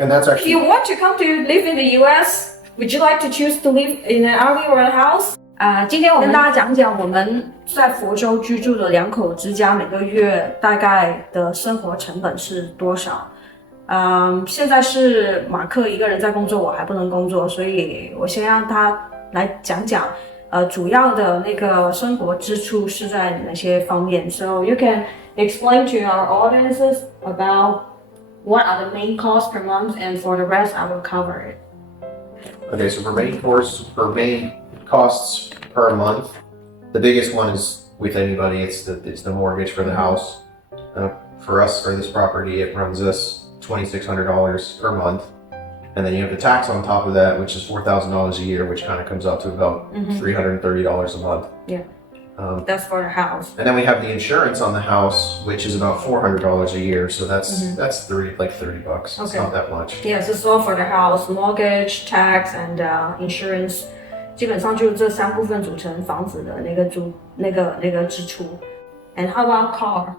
And that's If actually you want to come to live in the US, would you like to choose to live in an RV or a house? 今天我跟大家讲讲我们在佛州居住的两口之家每个月大概的生活成本是多少。现在是马克一个人在工作，我还不能工作，所以我先让他来讲讲，主要的那个生活支出是在哪些方面。So you can explain to our audiences about what are the main costs per month, and for the rest, I will cover it. okay. So for main costs per month, the biggest one is with anybody. It's the mortgage for the house. For us, for this property, it runs us $2,600 per month, and then you have the tax on top of that, which is $4,000 a year, which kind of comes out to about $330 a month. Yeah, that's for the house. And then we have the insurance on the house, which is about $400 a year. So that's $30 bucks. It's not that much. Yes, it's all for the house, mortgage, tax, and insurance. 基本上就这三部分组成房子的那个支出。And how about car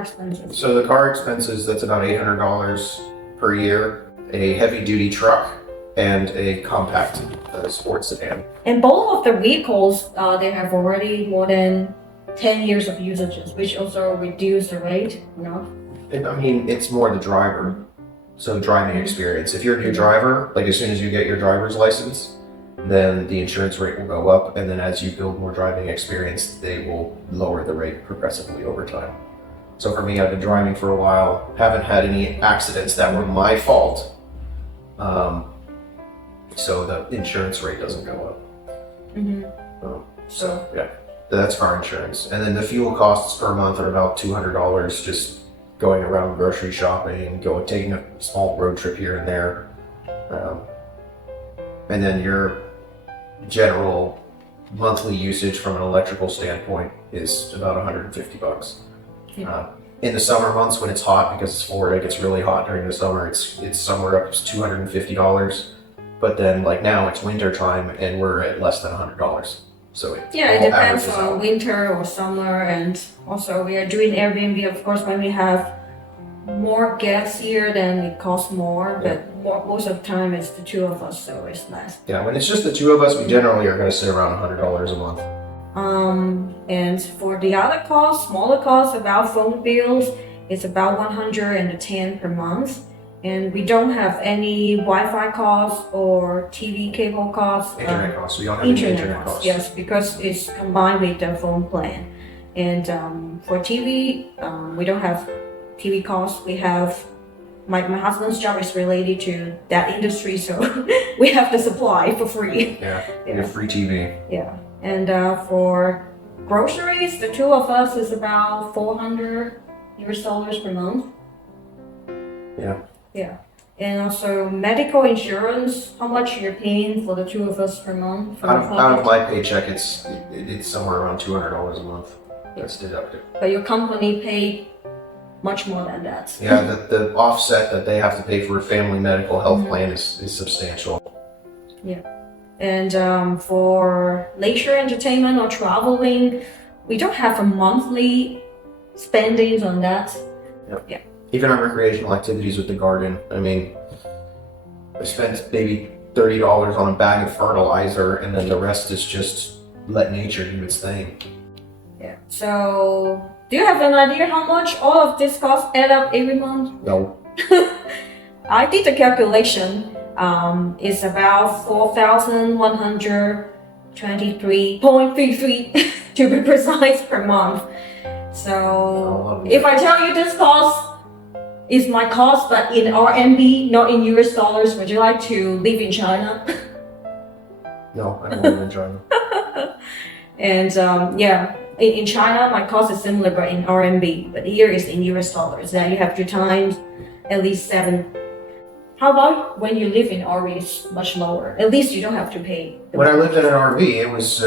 expenses? So the car expenses, that's about $800 per year. A heavy-duty truck and a compact sports sedan. And both of the vehicles, they have already more than 10 years of usages, which also reduce the rate, I mean, it's more the driver. So driving experience. If you're a new driver, like as soon as you get your driver's license, then the insurance rate will go up. And then as you build more driving experience, they will lower the rate progressively over time. So for me, I've been driving for a while, haven't had any accidents that were my fault. So the insurance rate doesn't go up. So yeah, that's car insurance. And then the fuel costs per month are about $200 just going around grocery shopping, taking a small road trip here and there. And then your general monthly usage from an electrical standpoint is about $150. In the summer months when it's hot, because it's Florida, it gets really hot during the summer, it's somewhere up to $250. But then like now it's winter time and we're at less than $100. So it depends on winter or summer. And also we are doing Airbnb, of course. When we have more guests here, then it costs more, but most of the time it's the two of us, so it's less. Yeah, when it's just the two of us, we generally are going to sit around $100 a month. And for the other costs, smaller costs, about phone bills, it's about $110 per month. And we don't have any Wi-Fi costs or TV cable costs. Internet costs. We don't have any internet costs. Yes, because it's combined with the phone plan. And for TV, we don't have TV costs. We have my husband's job is related to that industry, so we have the supply for free. Yeah, we have free TV. Yeah. And for groceries, the two of us is about $400 per month. Yeah. And also medical insurance, how much you're paying for the two of us per month? Out of my paycheck, it's somewhere around $200 a month. That's deducted. But your company paid much more than that. Yeah, the offset that they have to pay for a family medical health plan is substantial. Yeah. And for leisure entertainment or traveling, we don't have a monthly spendings on that. Yep. Yeah. Even on recreational activities with the garden, I mean, I spent maybe $30 on a bag of fertilizer, and then the rest is just let nature do its thing. Yeah. So, do you have an idea how much all of this costs add up every month? No. I did the calculation. It's about 4,123.33 to be precise per month. So, if I tell you this cost is my cost, but in RMB, not in US dollars, would you like to live in China? No, I don't live in China. And in China, my cost is similar, but in RMB. But here is in US dollars. Now you have to times at least 7. How about when you live in RV, it's much lower. At least you don't have to pay. When I lived in an RV, it was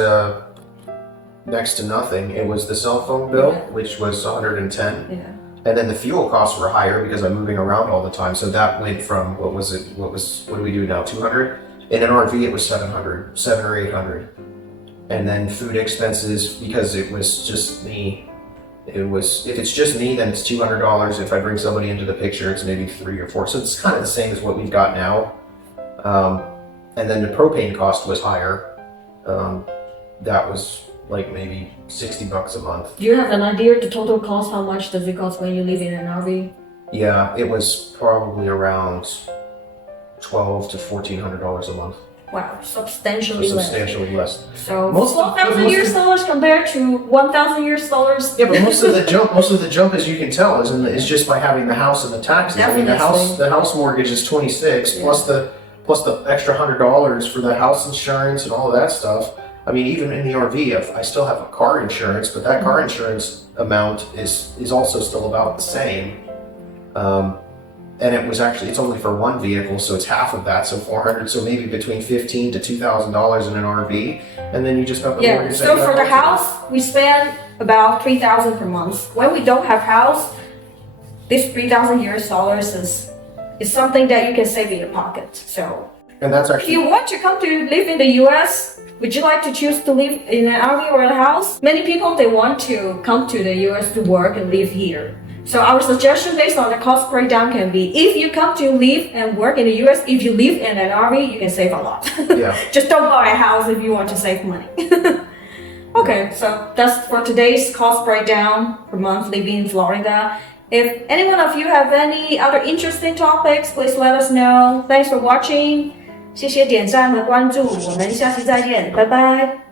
next to nothing. It was the cell phone bill, which was $110. Yeah. And then the fuel costs were higher because I'm moving around all the time. So that went from, what do we do now, 200? In an RV, it was 700 or 800. And then food expenses, because it was just me if it's just me, then it's $200. If I bring somebody into the picture, it's maybe 3 or 4. So it's kind of the same as what we've got now. And then the propane cost was higher. That was like maybe $60 a month. Do you have an idea the total cost? How much does it cost when you live in an RV? Yeah, it was probably around $1,200 to $1,400 a month. Wow, substantially less. Substantially less. So Most of- 4,000 US dollars compared to 1,000 US dollars. Yeah, but most of the jump, as you can tell, is just by having the house and the taxes. I mean, Definitely. the house mortgage is 26 plus the extra $100 for the house insurance and all of that stuff. I mean, even in the RV, I still have a car insurance, but that car insurance amount is also still about the same. And it's only for one vehicle, so it's half of that, so $400. So maybe between $1,500 to $2,000 in an RV, and then you just got the mortgage. So for the house, we spend about $3,000 per month. When we don't have house, this $3,000 US dollars is something that you can save in your pocket. So, and that's if actually. you want to come to live in the US, would you like to choose to live in an RV or a house? Many people, they want to come to the US to work and live here. So our suggestion based on the cost breakdown can be, if you come to live and work in the US, if you live in an RV, you can save a lot. Yeah. Just don't buy a house if you want to save money. Okay, so that's for today's cost breakdown per month living in Florida. If any one of you have any other interesting topics, please let us know. Thanks for watching. 谢谢点赞和关注，我们下期再见，拜拜。